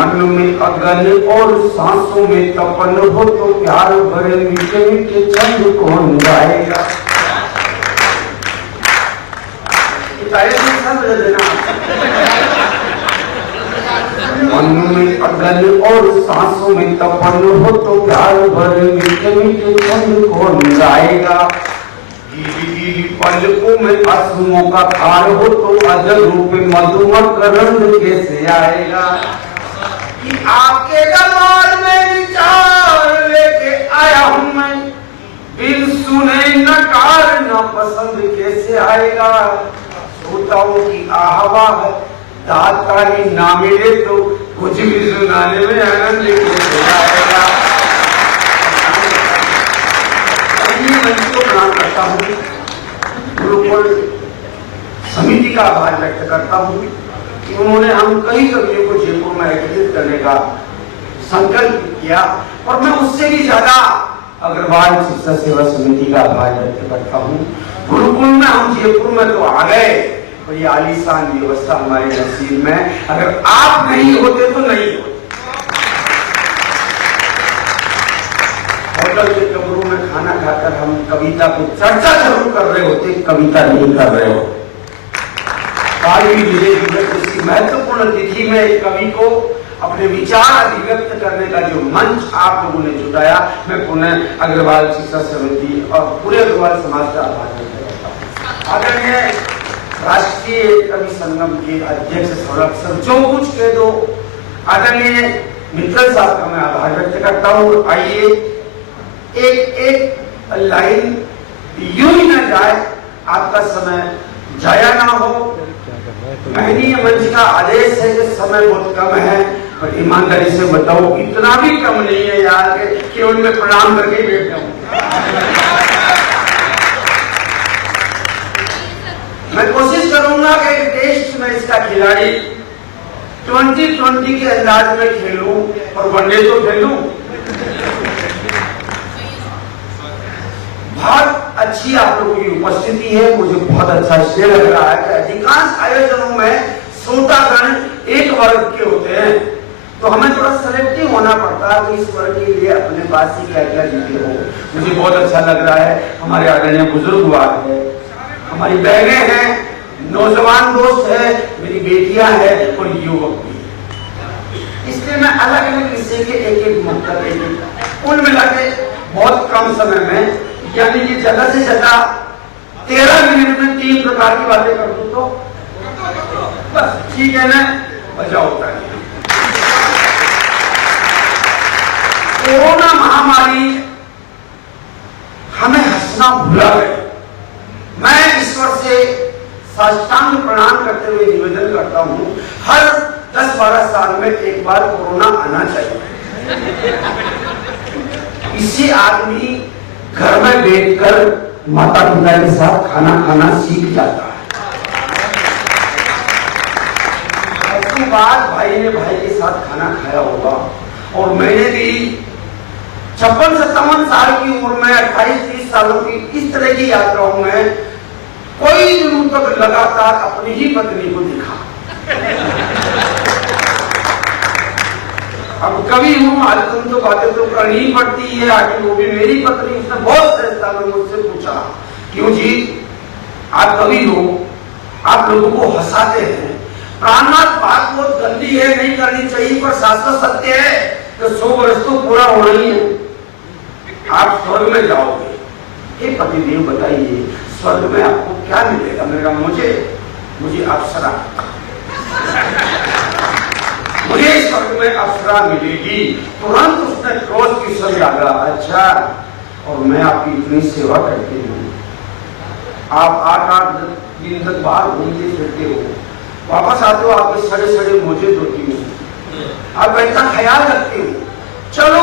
मन में अगन और सांसों में तपन हो तो प्यार भरे मीठे मीठे छंद कौन गाएगा। मन में अगन और सांसों में तपन हो तो प्यार भरे मीठे मीठे छंद कौन गाएगा। पलकों में आंसुओं का खार हो तो अजर रूप मधुमक रंग कैसे आएगा। कि आपके दरबार में विचार लेके आया हूं मैं, बिन सुने नकार न पसंद कैसे आएगा। श्रोताओं की आहवा है दाता ही ना मिले तो कुछ भी सुनाने में आनंद कैसे आएगा। प्रणाम करता हूँ, गुरुकुल समिति का आभार व्यक्त करता हूँ कि उन्होंने हम कई कवियों को जयपुर में एकत्रित करने का संकल्प किया और मैं उससे भी ज्यादा अग्रवाल शिक्षा सेवा समिति का आभार व्यक्त करता हूँ। गुरुकुल में हम जयपुर में तो आ गए और ये आलीशान व्यवस्था हमारे नसीब में, अगर आप नहीं होते तो नहीं होते। होटल के कमरों में खाना खाकर हम कविता को चर्चा जरूर कर रहे होते, कविता नहीं कर रहे हो। इसी महत्वपूर्ण तिथि में एक कवि को अपने विचार अभिव्यक्त करने का जो मंच आप लोगों ने जुटाया, मैं पुनः अग्रवाल शिक्षा समिति और पूरे अग्रवाल समाज का आभार व्यक्त करता हूँ। आदरणीय राष्ट्रीय कवि संगम के अध्यक्ष संरक्षक जो कुछ कह दो, आदरणीय मित्तल साहब का मैं आभार व्यक्त करता हूँ। आइए एक लाइन यूं ही न जाए, आपका समय जाया ना हो। महनीय मंच का आदेश है कि समय बहुत कम है, पर ईमानदारी से बताओ इतना भी कम नहीं है यार कि उनमें प्रणाम करके बैठ जाऊं। मैं कोशिश करूंगा कि टेस्ट मैच का खिलाड़ी 2020 के अंदाज में खेलूं और वनडे तो खेलूं। बहुत अच्छी आप लोगों की उपस्थिति है, मुझे बहुत अच्छा इसलिए लग रहा है कि अधिकांश आयोजनों में श्रोतागण एक वर्ग के होते हैं, तो हमें थोड़ा सेलेक्टिव होना पड़ता है कि इस वर्ग के लिए अपने पास ही क्या क्या लिखे हो। मुझे बहुत अच्छा लग रहा है, हमारे आदरणीय बुजुर्ग है, हमारी बहनें हैं, नौजवान दोस्त है, मेरी बेटियां हैं और युवक भी। इसलिए मैं अलग अलग विषय के एक एक मुद्दा कुल मिला के बहुत कम समय में, यानी कि ज्यादा से ज्यादा 13 मिनट में 3 प्रकार की बातें कर दूं तो बस ठीक है ना, बजाओ ताली। कोरोना महामारी हमें हंसना भुला गई। मैं ईश्वर से साष्टांग प्रणाम करते हुए निवेदन करता हूं, हर 10-12 साल में एक बार कोरोना आना चाहिए। इसी आदमी घर में बैठकर माता पिता के साथ खाना खाना सीख जाता है। उसके बाद भाई ने भाई के साथ खाना खाया होगा और मैंने भी 56-57 साल की उम्र में 28-30 सालों की इस तरह की यात्राओं में कोई दिनों तक लगातार अपनी ही पत्नी को दिखा। अब कभी हूँ मालूम तो बातें तो करनी पड़ती है, आगे वो भी मेरी पत्नी। उसने बहुत सहजता में मुझसे पूछा, क्यों जी आप कवि हो, आप लोगों को हंसाते हैं, प्राणनाथ बात बहुत गंदी है, नहीं करनी चाहिए, पर शास्त्र सत्य है कि 100 वर्ष तो पूरा होना ही है, आप स्वर्ग में जाओगे। हे पतिदेव बताइए स्वर्ग में आपको क्या मिलेगा? मेरा मुझे अप्सरा, मुझे स्वर्ग में अप्सरा मिलेगी। तुरंत उसने क्रोध की स्वर जागा, अच्छा और मैं आपकी इतनी सेवा करती हूँ, आप 8-8 दिन तक बाहर घूमते फिरते हो, वापस आते हो आपके सड़े मोजे धोती हूँ, आप इतना ख्याल रखती हूँ, चलो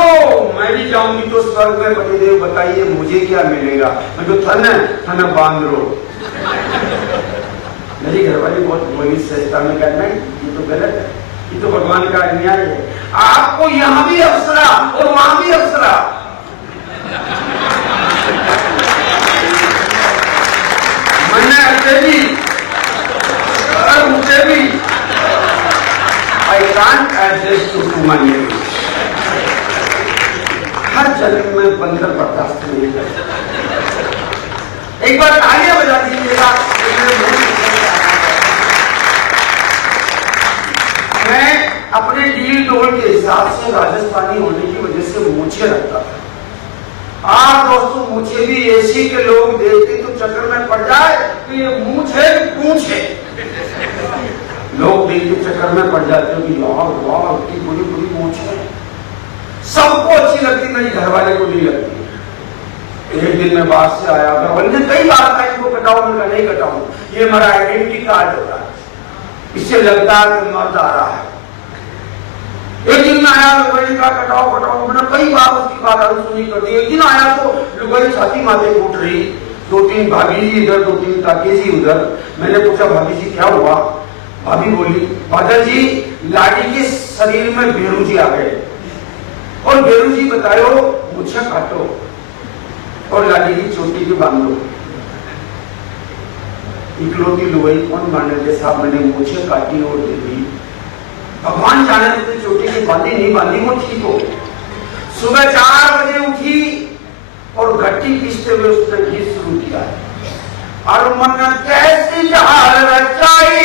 मैं भी जाऊंगी तो स्वर्ग में। पतिदेव बताइए मुझे क्या मिलेगा? मैं जो थन बांध लो। मेरी घरवाली बहुत बोली सहजता में कहना ये तो गलत है, ये तो भगवान का अन्याय है, आपको यहाँ भी अप्सरा और वहां भी अप्सरा। मैंने मुझे भी I can't adjust to से राजस्थानी होने की वजह से मूछे रखता था। आप दोस्तों मूछे भी ऐसी के लोग देखते तो चक्कर में पड़ जाए कि ये मूछ है पूछ है। लोग देखते चक्कर में पड़ जाते हो कि यार वाह इतनी बड़ी बड़ी मूछ है। सबको अच्छी लगती, मेरी घरवाले को नहीं लगती। एक दिन मैं बाहर से आया, घरवाले ने कई बार कहा इसको कटाओ, मैं नहीं कटाऊं, ये हमारा आइडेंटिटी कार्ड होता है, इससे लगता है कि मर्द आ रहा है। एक दिन में आया लुगाई का कटाओ कटाओ, मैंने कई बार उसकी बात अनसुनी कर दी। एक दिन आया तो लुगाई छाती माथे फूट रही, 2-3 भाभी जी इधर 2-3 काके जी उधर। मैंने पूछा भाभी जी क्या हुआ? भाभी बोली बादल जी लाडी के शरीर में बेरू जी आ गए और बेरू जी बताओ मुझे काटो और लाडी की चोटी भी बांधो। इकलौती लुगाई कौन माने थे साहब, मैंने मुझे काटी और दे दी। भगवान जाने तो चोटी की बांधी नहीं बांधी वो ठीक हो। सुबह 4 बजे उठी और घट्टी पीसते हुए उसने गीत शुरू किया और मन कैसी जाल रचाई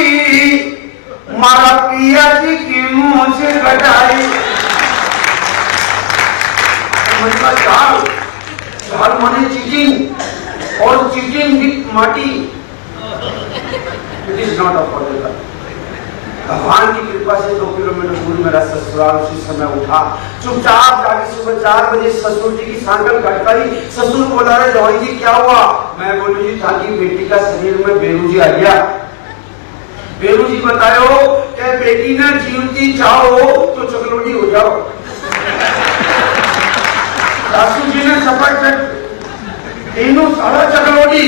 मारा पिया जी की मुझे कटाई। जाल माने चीटिंग और चीटिंग विथ माटी। It is not a political. भगवान की कृपा से 2 किलोमीटर दूर मेरा ससुराल उसी समय उठा। चुपचाप जाके सुबह 4 बजे ससुर जी की सांकल खटकाई। ससुर बोला रहे जवाई जी क्या हुआ? मैं बोली जी था कि बेटी का शरीर में बेरू जी आ गया। बेरू जी बताओ क्या बेटी ने जीवती चाहो तो चकलोटी हो जाओ। सासू जी ने सपाट तीनों सारा चकलोटी,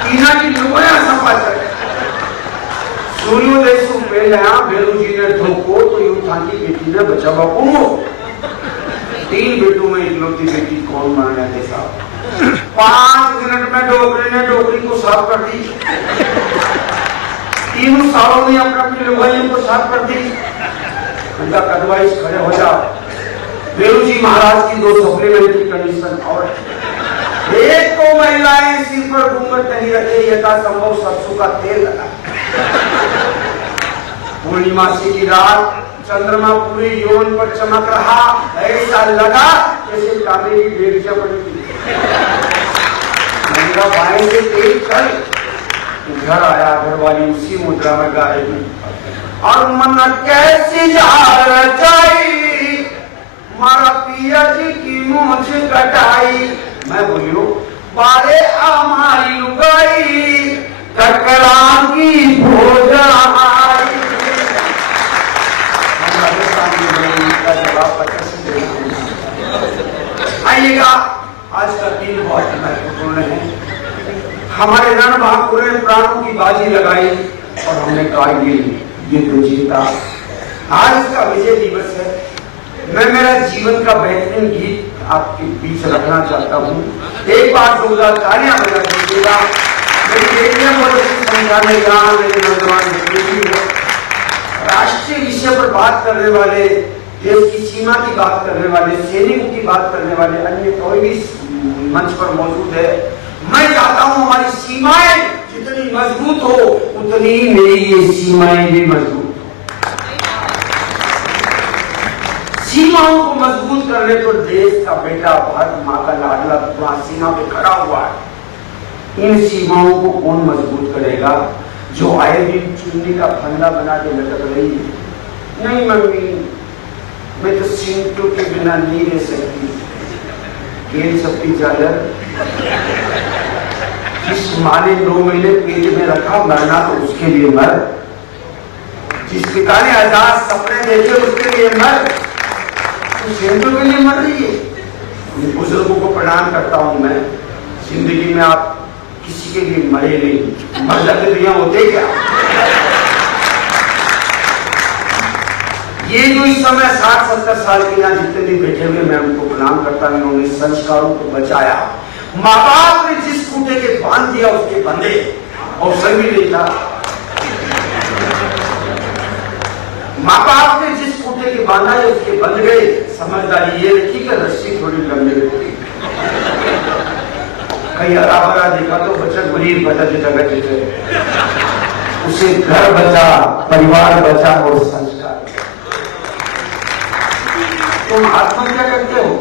तीना की लुगाया सपाट। सूर्योदय से पहले बेरू जी ने धोको तो यूं था कि बेटी ने बचा बापू। 3 बेटों में इकलौती बेटी कौन मारने थे साहब? 5 मिनट में डोकरी ने डोकरी को साफ कर दी। 3 सालों में अपनी लुगाइयों को साफ कर दी। उनका कदवाइस खड़े हो जाओ। बेरू जी महाराज की 2 सप्लीमेंट्री कंडीशन और एक तो महिलाएं सिर पर घूंघट नहीं रखे, यथासंभव सरसों का तेल लगा। पूर्णिमासी की रात चंद्रमा पूरी यौवन पर चमक रहा, ऐसा लगा जैसे काले की बेग चपड़ी थी। भाई से तेज चल घर आया, घरवाली उसी मुद्रा में गा रही और मन कैसी जार रचाई मारा पिया जी की मूछ कटाई। मैं बोलियो बारे हमारी लुगाई ककरा की भोजा आई। आइएगा, आज का दिन बहुत महत्वपूर्ण है। हमारे रणबांकुर ने प्राणों की बाजी लगाई और हमने कारगिल युद्ध जीता। आज का विजय दिवस है। मैं मेरा जीवन का बेहतरीन गीत आपके बीच रखना चाहता हूँ। एक बार 2000 तालियां बजा दीजिएगा। मेरी बेटियां बहुत अच्छी संख्या में यहाँ, मेरे नौजवान बेटे भी हैं। राष्ट्रीय विषय पर बात करने वाले, देश की सीमा की बात करने वाले, सैनिकों की बात करने वाले अन्य कोई भी मंच पर मौजूद है। मैं चाहता हूँ हमारी सीमाएं जितनी मजबूत हो उतनी मेरी ये सीमाएं भी मजबूत। सीमाओं को मजबूत करने तो देश का बेटा भारत माँ का लाडला पुत्र सीमा पे खड़ा हुआ है। इन सीमाओं को कौन मजबूत करेगा? जो आए दिन चुन्नी का फंदा बना के लटक रही है। नहीं मम्मी, मैं तो सिंटू के बिना नहीं रह सकती। खेल सकती चादर जिस माँ ने 2 महीने पेट में रखा, मरना तो उसके लिए मर। जिस पिता ने आजाद सपने देखे उसके लिए मर। सिंधु के लिए मर रही है। बुजुर्गों को प्रणाम करता हूं मैं। जिंदगी में आप किसी के लिए मरे नहीं, मर जाते तो यहाँ होते क्या? ये जो इस समय 60-70 साल के यहाँ जितने भी बैठे हुए, मैं उनको प्रणाम करता हूं। उन्होंने संस्कारों को बचाया। माँ बाप ने जिस कूटे के बांध दिया उसके बंधे और सभी नहीं था। माँ बाप ने जिस कूटे के बांधा है उसके बंध गए। समझदारी ये रखी कि रस्सी थोड़ी लंबी होती। कहीं हरा भरा देखा तो बचत मरीज बचा जगह देते, उसे घर बचा, परिवार बचा और संस्कार। तुम आत्महत्या करते हो,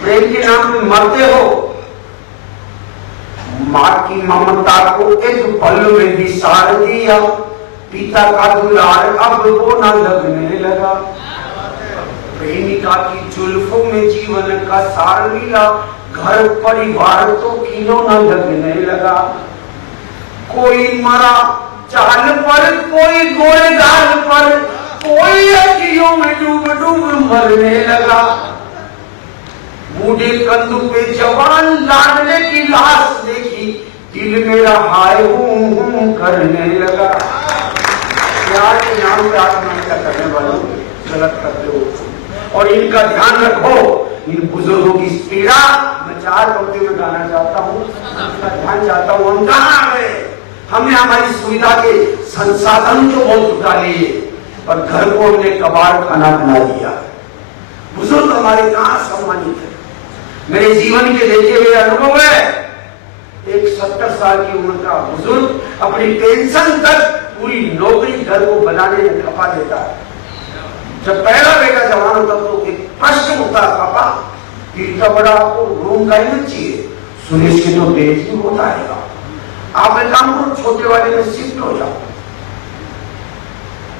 प्रेम के नाम पे मरते हो। माँ की ममता को एक पल में भी सार दिया, पिता का दुलार अब वो न लगने लगा। प्रेमिका की जुल्फों में जीवन का सार मिला, घर परिवार तो खिलौना लगने लगा। कोई मरा चाल पर, कोई गोल गाल पर, कोई अखियों में डूब डूब मरने लगा। बूढ़े कंधों पे जवान लाडले की लाश देखी, दिल मेरा हाय हूं करने लगा। यार नाम पे आत्महत्या करने वालों गलत करते हो। और इनका ध्यान रखो, इन बुजुर्गों की पीड़ा मैं 4 पंक्ति में गाना चाहता हूँ, इनका ध्यान चाहता हूँ। हम कहाँ आ गए? हमने हमारी सुविधा के संसाधन तो बहुत जुटा लिए, पर घर को हमने कबाड़ खाना बना दिया। बुजुर्ग हमारे कहाँ सम्मानित है? मेरे जीवन के देखे हुए अनुभव है, एक 70 साल की उम्र का बुजुर्ग अपनी पेंशन तक पूरी नौकरी घर को बनाने में खपा देता है। जब पहला बेटा जवान होता तो एक प्रश्न उठता, पापा इतना बड़ा आपको रूम का ही नहीं चाहिए, सुरेश के तो डेज भी होता है, आप एक काम करो छोटे वाले में शिफ्ट हो जाओ।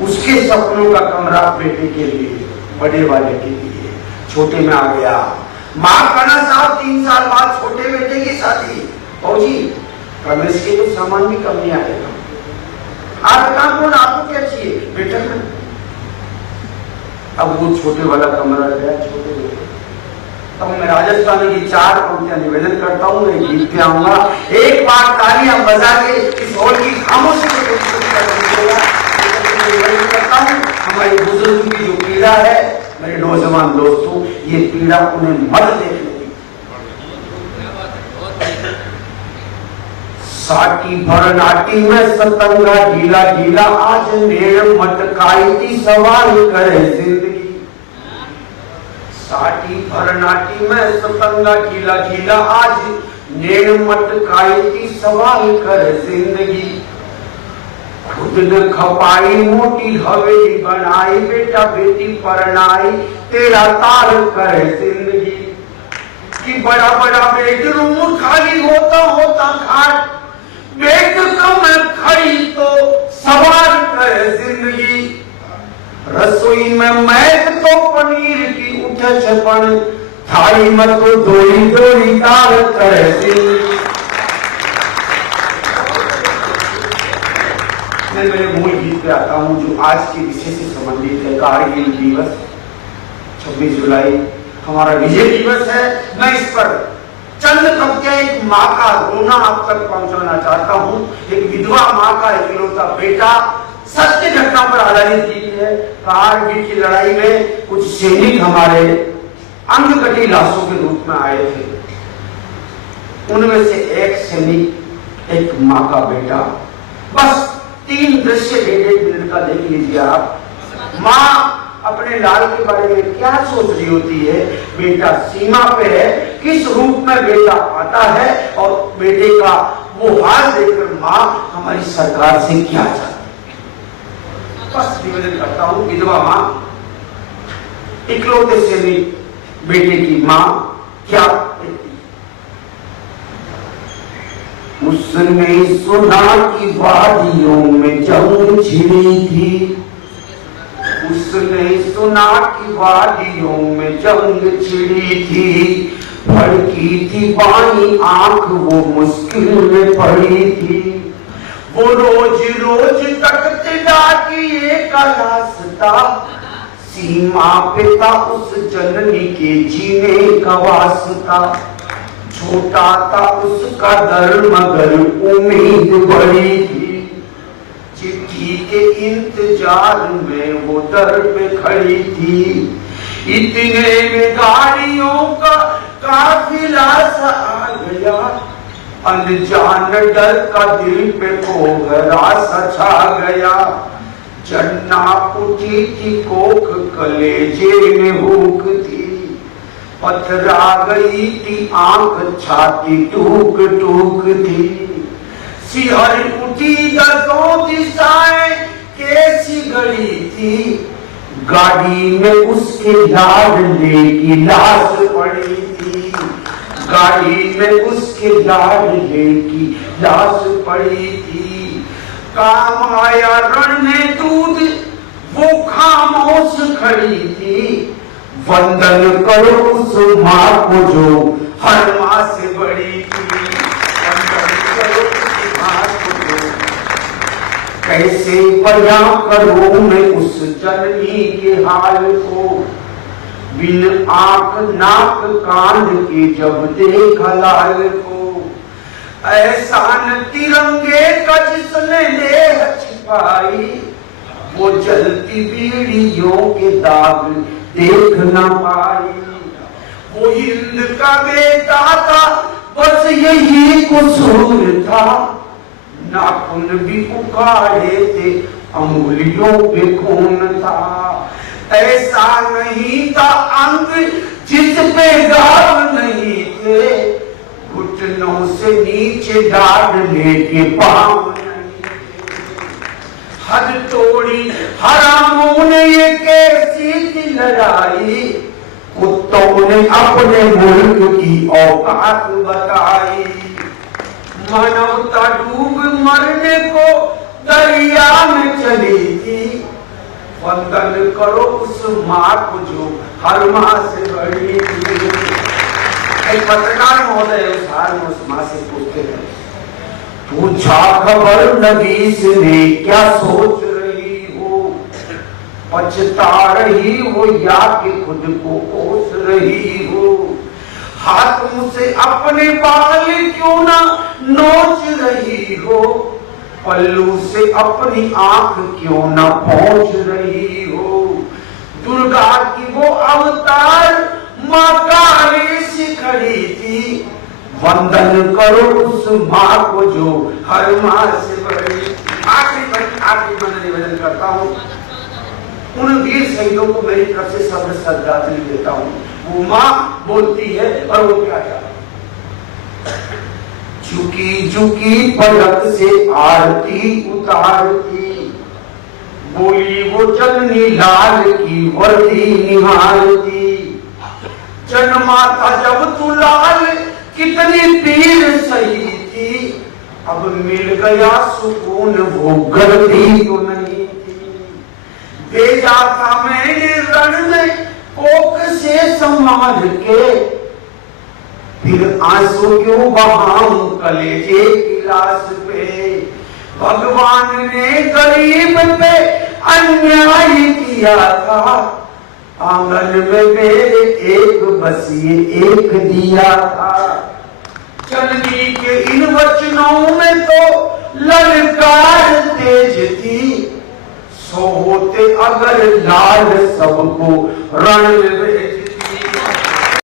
उसके सपनों का कमरा बेटे के लिए, बड़े वाले के लिए, छोटे में आ गया। माँ कहना साहब 3 साल बाद छोटे बेटे की शादी, फौजी रमेश के तो सामान भी कम नहीं आएगा, आप काम करो, आपको क्या चाहिए बेटा में। अब वो छोटे वाला कमरा गया छोटे बेटे। अब मैं राजस्थान की 4 पंक्तियां निवेदन करता हूँ, मैं गीत पे आऊंगा। एक बार तालियां बजा के इस हॉल की खामोशी को करता हूँ। हमारी बुजुर्ग की जो पीड़ा है, मेरे नौजवान दोस्तों, ये पीड़ा उन्हें मत देखने दी। साटी भरनाटी में सतंगा ढीला ढीला, आज नेड़ मटकाई थी सवाल करे जिंदगी। साटी भरनाटी में सतंगा ढीला ढीला, आज नेड़ मटकाई थी सवाल करे जिंदगी। खुद ने खपाई मोटी हवेली बनाई, बेटा बेटी परनाई तेरा तार करे जिंदगी। कि बड़ा बड़ा बेडरूम खाली होता होता खाट, बेड कम खड़ी तो सवार करे जिंदगी। रसोई में मैद तो पनीर की उठे छपन, थाली में तो दोई दोई दाल करे जिंदगी। मैं मेरे मूल गीत पे आता हूँ जो आज के विषय से संबंधित है। कारगिल दिवस 26 जुलाई हमारा विजय दिवस है। मैं इस पर चंद पंक्तियां एक माँ का रोना आप तक पहुंचाना चाहता हूँ। एक विधवा माँ का इकलौता बेटा, सत्य घटना पर आधारित गीत है। कारगिल की लड़ाई में कुछ सैनिक हमारे अंगकटी लाशों के रूप में आए थे। उनमें से एक सैनिक, एक माँ का बेटा। बस 3 दृश्य 1-1 मिनट का देख लीजिए आप। माँ अपने लाल के बारे में क्या सोच रही होती है? बेटा सीमा पे है, किस रूप में बेटा आता है और बेटे का वो हाल देखकर माँ हमारी सरकार से क्या चाहती है? बस निवेदन करता हूँ, विधवा माँ, इकलौते सैनिक बेटे की माँ क्या कहती है? उसने सुना कि वादियों में जंग छिड़ी थी, उसने सुना कि वादियों में जंग छिड़ी थी। भड़की थी बाई आंख वो मुश्किल में पड़ी थी। वो रोज रोज तकते डाकी एक रास्ता, सीमा पे था उस जननी के जीने का वास्ता। छोटा था उसका दर मगर उम्मीद बड़ी थी। चिट्ठी के इंतजार में वो दर पे खड़ी थी। इतने में गाड़ियों का काफिला सा आ गया। अनजान डर का दिल पे कोहरा सा छा गया। चन्ना उठी थी कोख कलेजे में भूख थी। पथरा गई थी आंख छाती टूक टूक थी। सिहर उठी दसों दिशाएं कैसी गड़ी थी। गाड़ी में उसके लाडले की लाश पड़ी थी, गाड़ी में उसके लाडले की लाश पड़ी थी। काम आया रण में दूध, वो खामोश खड़ी थी। वंदन करो उस माँ को जो हर माँ से बड़ी थी, वंदन करो उस माँ को जो। कैसे बयां करूं मैं उस जननी के हाल को, बिन आंख नाक कान के जब देखा लाल को। ऐसा न तिरंगे का जिसने देह छिपाई, वो जलती बीड़ियों के दाग देख न पाई। वो हिंद का बेटा था, बस यही कसूर था। नाखून भी उखाड़े थे, अंगुलियों पे खून था। ऐसा नहीं था अंग जिस पे घाव नहीं थे, घुटनों से नीचे डाल लेके पाँव नहीं थे। हद तोड़ी हरामों ने ये कैसी थी लड़ाई, कुत्तों ने अपने मुल्क की औकात बताई। मानवता डूब मरने को दरिया में चली थी, वंदन करो उस माँ को जो हर माँ से बड़ी थी। एक पत्रकार महोदय उस हाल में उस माँ से पूछते हैं, पूछा खबर नबीस ने क्या सोच रही हो, पछता रही हो या कि खुद को कोस रही हो। हाथ मुझसे अपने बाल क्यों ना नोच रही हो, पल्लू से अपनी आंख क्यों ना पहुंच रही हो। दुर्गा की वो अवतार माँ काली सी खड़ी थी, वंदन करो उस माँ को जो हर माँ से बड़ी। आखिरी मैं निवेदन करता हूँ, उन वीर शहीदों को मेरी तरफ से शब्द श्रद्धांजलि देता हूँ। वो माँ बोलती है और वो क्या कहती, झुकी झुकी पलक से आरती उतारती, बोली वो जननी लाल की वर्दी निहारती। जन्मा था जब तू लाल कितनी पीर सही थी, अब मिल गया सुकून वो गर्दी तो नहीं थी। भेजा था मैंने रण में कोख से संभाल के, फिर आंसू क्यों बहाऊं कलेजे की लाश पे। भगवान ने गरीब पे अन्याय किया था, आंगन में मेरे एक बस ये एक दिया था। जननी के इन वचनों में तो ललकार तेज थी, सो होते अगर लाल सबको रण में